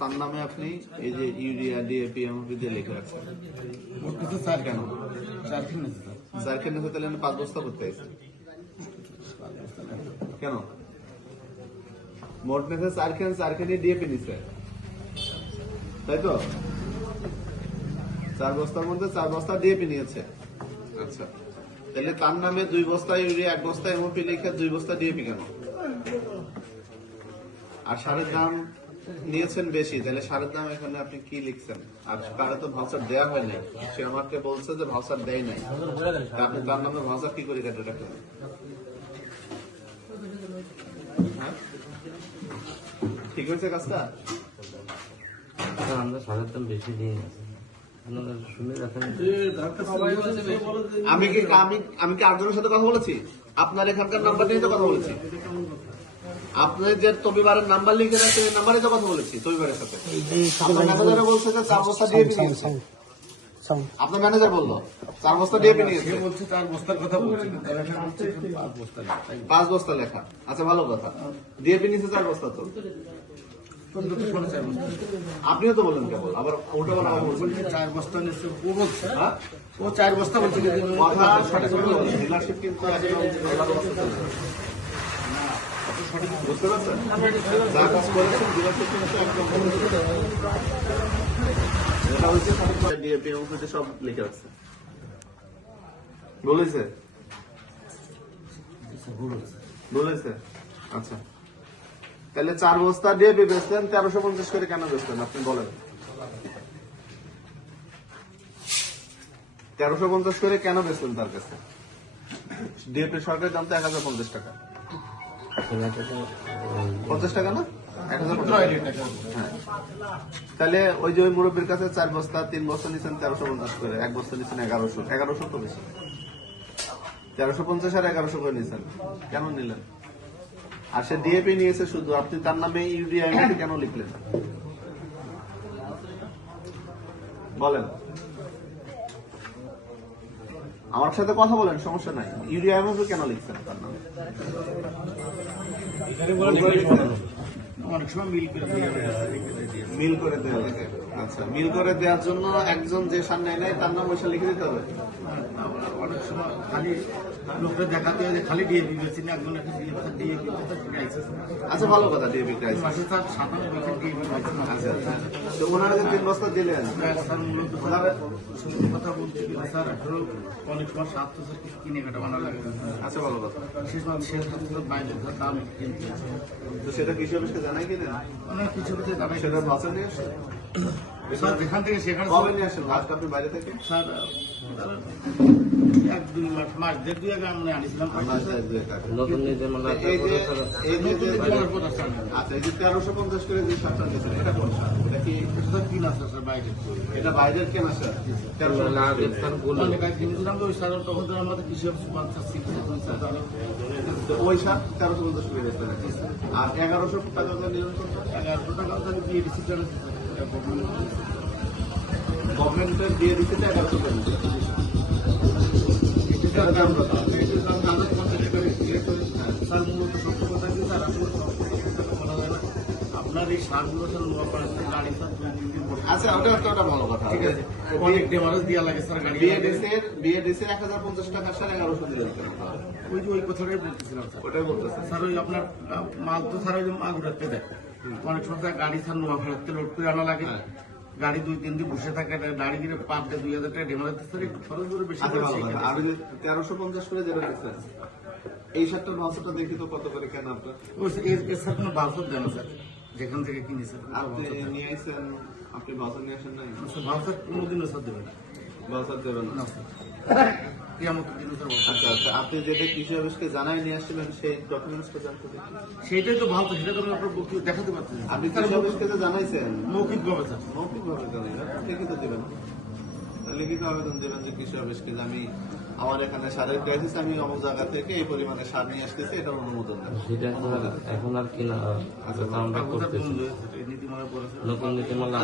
তার নামে আপনি এই যে ইউরিয়া ডিএপি এমওপি দিয়ে লিখে রাখছেন। স্যার কেন স্যার কেন তাহলে 5 বস্তা করতে চাইছেন কেন? মোট নেছে 4 খেন ডিএপি নিচ্ছে, তাই তো? 4 বস্তার মধ্যে 4 বস্তা ডিএপি নিয়েছে। আচ্ছা, তাহলে তার নামে 2 বস্তা ইউরিয়া 1 বস্তা এমওপি লিখে 2 বস্তা ডিএপি কেন? আর সারের দাম নিয়েছেন বেশি, তাহলে সারের দাম এখানে আপনি কি লিখছেন? আর কারো তো ভাউচার দেওয়া হয় নাই, সে আমাকে বলছে যে ভাউচার দেয় নাই, আপনি তার নামে ভাউচার কি করে কেটে রাখলেন? হ্যাঁ, ঠিক হয়েছে কাজটা? আমরা সারের দাম বেশি দিয়ে আমি কি আরেকজনের সাথে কথা বলেছি? আপনার এখানকার নাম্বার নিয়ে তো কথা বলেছি। আপনার যে তবিবারের নাম্বার লিখে রাখছে এই নাম্বারে তো কথা বলেছি তবিবারের সাথে। আপনার ম্যানেজার বলছে যে 4 বস্তা ডিএপি নিয়েছে। আপনার ম্যানেজার বললো 4 বস্তা ডিএপি নিয়েছে। 4 বস্তার কথা বলছি, 5 বস্তা লেখা। আচ্ছা, ভালো কথা। ডিএপি নিয়েছে 4 বস্তা তো আপনিও তো বলেন কেবল, আবার ওটা বলা বলছেন 4 বস্তা নিচ্ছে ও বলছে। হ্যাঁ, ও 4 বস্তা বলছে, কথা সঠিক ডিলারশিপ কিন্তু বুঝতে পারছেন? যা কাজ করেছেন ডিলারশিপ কিন্তু একদম এটা হচ্ছে ডিএপি এমওপি সব লিখে রাখছে বলেছে। আচ্ছা, তাহলে 4 বস্তা ডিএপি বেচলেন 1350 করে কেন বেচলেন আপনি বলেন? 1350 করে কেন বেচলেন তার কাছে? ডিএপি সরকারের দাম তো 1050 টাকা। 50 টাকা না, 1050 টাকা। হ্যাঁ, তাহলে ওই যে ওই মুরব্বীর কাছে 4 বস্তা 3 বস্তা নিচ্ছেন 1350 করে, 1 বস্তা নিচ্ছেন 1100 তো বেশি। 1350 আর 1100 করে নিচ্ছেন, কেন নিলেন? আর সে ডিএপি নিয়েছে শুধু, আপনি তার নামে ইউরিয়া এমওপি কেন লিখলেন বলেন? আমার সাথে কথা বলেন, সমস্যা নাই। ইউরিয়া এমওপি কেন লিখছেন তার নামে? অনেক সময় মিল করে দেওয়া লাগে। আচ্ছা, মিল করে দেওয়ার জন্য একজন যে সার নেয় নাই তার নাম ওইসা লিখে দিতে হবে। অনেক সময় খালি লোকরা দেখাতে হয় যে খালি ডিএপি বেশি না, একজন ডিএপি। আচ্ছা, ভালো কথা, ডিএপি ক্রাইসিস। মাসে তার 57 ডিএপি। আচ্ছা, তো ওনারা যে 3 বস্তা দিলেন, স্যার মূলত কথা বলছি স্যার, অনেক সময় 700 কিনে কাটা বানা লাগে। আচ্ছা, ভালো কথা। শেষ 700 বাইরে দাম কিনতে, তো সেটা কৃষি অফিসকে জানাই কিনা? অনেক কিছু কিছু দামে সেটা ভাষা নিয়ে আসে স্যার যেখান থেকে সেখানে কবে নিয়ে আসেন লাস্ট আপনি বাইরে থেকে? স্যার 1-2 মাস 1.5 আগে আমরা আনিছিলাম। নতুন নীতিমালা আচ্ছা, এই যে 1350 করে যে সারটা নিয়েছেন এটা কোন সার? এটা কি কিনা স্যার বাইরে, এটা বাইরের কেনা সার? 1350 কিনছিলাম তো ওই স্যার, তখন তো আমাদের কৃষি অফিস ওই সার 1350 করে দিতে হবে। আর 1100 টাকা নিয়ন্ত্রণ 1100 টাকা দিয়ে দিচ্ছি। গভর্নমেন্টের দিয়ে দিচ্ছে 1100 করে দিচ্ছে। স্যার মূলত সত্য কথা কি স্যার, আপনার এই সারগুলো স্যার গাড়ি স্যার 2-3 দিন পরে। আচ্ছা, ওটা ভালো কথা। ঠিক আছে, অনেক ডেমারেজ দেওয়া লাগে স্যার গাড়ি। বিএডিসি 1050 টাকা সার 1100 দিয়ে দিতে হবে। ওই কথাটাই বলতেছিলাম স্যার। ওটাই বলতেছে স্যার ওই আপনার মাল তো স্যার ওই যে মাগুরাতে দেয়, অনেক সময় স্যার গাড়ি স্যার নোয়া ফেরাতে লোড করে আনা লাগে। গাড়ি 2-3 দিন বসে থাকে, গাড়ি গিয়ে পার ডে 2000 টাকা ডেমারেজ স্যার একটু খরচ করে বেশি। আচ্ছা, ভালো কথা। আমি 1350 করে যেটা দিচ্ছেন এই সারটার ভাষাটা দেখি তো কত করে কেন আপনার? ওই স্যার কোনো বাউসার দেয় না স্যার, যেখান থেকে কিনি স্যার। আপনি নিয়ে আসেন, আপনি ভাষা নিয়ে আসেন নাই? বাউসার কোনোদিনও স্যার দেবে না। ভাষা দেবেন না? আচ্ছা, আচ্ছা, আপনি যেটা কৃষি অফিসকে জানাই নিয়ে আসছিলেন সেই ডকুমেন্টসটা জানতে চাই। সেইটাই তো ভালো, সেটা তো আপনার দেখাতে পারছেন। আপনি কৃষি অফিসকে যে জানাইছেন মৌখিকভাবে স্যার, মৌখিকভাবে জানাই না, লিখিত দিবেন, লিখিত আবেদন দেবেন যে কৃষি অফিসকে যে আমি আমার এখানে সারের ক্রাইসিস, আমি অমুক জায়গা থেকে এই পরিমাণে সার নিয়ে আসতেছি, এটার অনুমোদন দেন। সেটা এখন আর কিনা আচ্ছা, আমরা করতেছি নীতিমালা পড়েছে। নতুন নীতিমালা